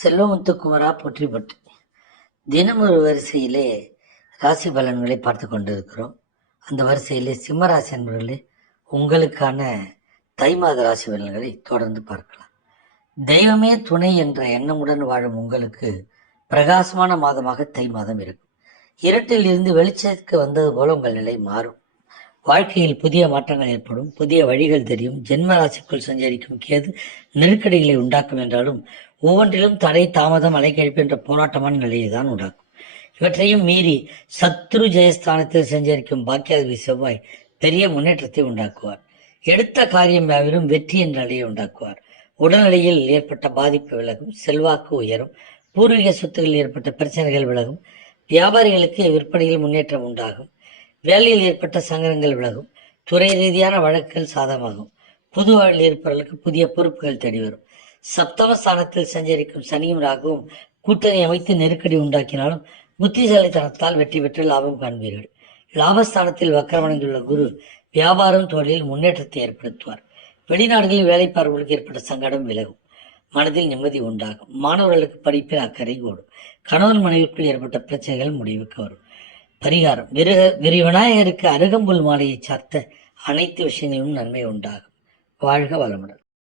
செல்வமுத்துக்குமரா போற்றி தினம் ஒரு வரிசையிலே ராசி பலன்களை பார்த்து கொண்டிருக்கிறோம். அந்த வரிசையிலே சிம்மராசி என்பவர்களே, உங்களுக்கான தை மாத ராசி பலன்களை தொடர்ந்து பார்க்கலாம். தெய்வமே துணை என்ற எண்ணமுடன் வாழும் உங்களுக்கு பிரகாசமான மாதமாக தை மாதம் இருக்கும். இருட்டில் இருந்து வெளிச்சத்துக்கு வந்தது போல உங்கள் நிலை மாறும். வாழ்க்கையில் புதிய மாற்றங்கள் ஏற்படும், புதிய வழிகள் தெரியும். ஜென்ம ராசிக்குள் சஞ்சரிக்கும் கேது நெருக்கடிகளை உண்டாக்கும் என்றாலும் ஒவ்வொன்றிலும் தடை, தாமதம், அலைக்கழிப்பு என்ற போராட்டமான நிலையை தான் உண்டாக்கும். இவற்றையும் மீறி சத்ரு ஜெயஸ்தானத்தில் சஞ்சரிக்கும் பாக்கியாதிபதி செவ்வாய் பெரிய முன்னேற்றத்தை உண்டாக்குவார். எடுத்த காரியம் யாவிலும் வெற்றி என்ற நிலையை உண்டாக்குவார். உடல்நிலையில் ஏற்பட்ட பாதிப்பு விலகும், செல்வாக்கு உயரும், பூர்வீக சொத்துகளில் ஏற்பட்ட பிரச்சனைகள் விலகும், வியாபாரிகளுக்கு விற்பனையில் முன்னேற்றம் உண்டாகும், வேலையில் ஏற்பட்ட சங்கடங்கள் விலகும், துறை ரீதியான வழக்குகள் சாதகமாகும், புது வாழ்வில் இருப்பவர்களுக்கு புதிய பொறுப்புகள் தேடி வரும். சப்தமஸ்தானத்தில் சஞ்சரிக்கும் சனியும் ராகுவும் கூட்டணி அமைத்து நெருக்கடி உண்டாக்கினாலும் புத்திசாலித்தனத்தால் வெற்றி பெற்று லாபம் காண்பீர்கள். லாபஸ்தானத்தில் வக்கரமடைந்துள்ள குரு வியாபாரம், தொழிலில் முன்னேற்றத்தை ஏற்படுத்துவார். வெளிநாடுகளில் வேலை பார்ப்பவர்களுக்கு ஏற்பட்ட சங்கடம் விலகும், மனதில் நிம்மதி உண்டாகும். மாணவர்களுக்கு படிப்பில் அக்கறை கூடும். கணவன் மனைவிக்குள் ஏற்பட்ட பிரச்சனைகள் முடிவுக்கு வரும். பரிகாரம்: விநாயகருக்கு அருகம்புல் மாலையை சார்த்த அனைத்து விஷயங்களிலும் நன்மை உண்டாகும். வாழ்க வளமுடன்.